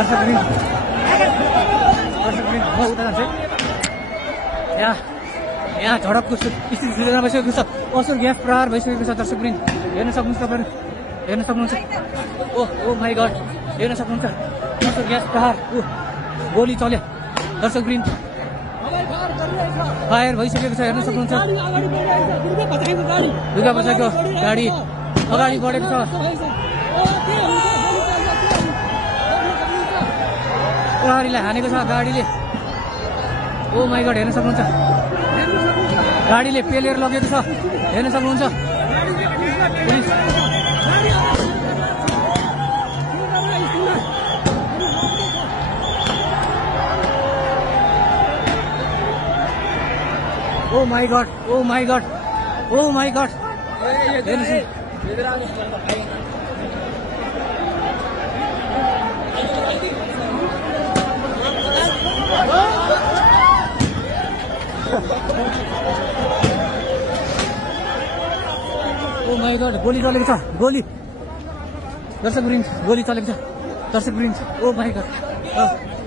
म उता जान्छु यहाँ झडपको स्थिति सृजना भइसकेको छ असुर ग्यास प्रहार भइसकेको छ दर्शकवृन्द हेर्न सक्नुहुन्छ तपाईहरु हेर्न सक्नुहुन्छ ओ माइ गॉड हेर्न सक्नुहुन्छ असुर ग्यास प्रहार गोली चल्यो दर्शकवृन्द फायर भइसकेको छ हेर्न सक्नुहुन्छ दुर्गा बजाको गाडी अगाडि बढेको छ प्रहरीलाई हानेको छ गाडीले ओ माइ गॉड हेर्न सक्नुहुन्छ गाडीले पेलेर लगेको छ हेर्न सक्नुहुन्छ ओ माइ गॉड गोली चलेको छ गोली दर्शकवृन्द गोली चलेको छ दर्शकवृन्द ओ माइ गॉड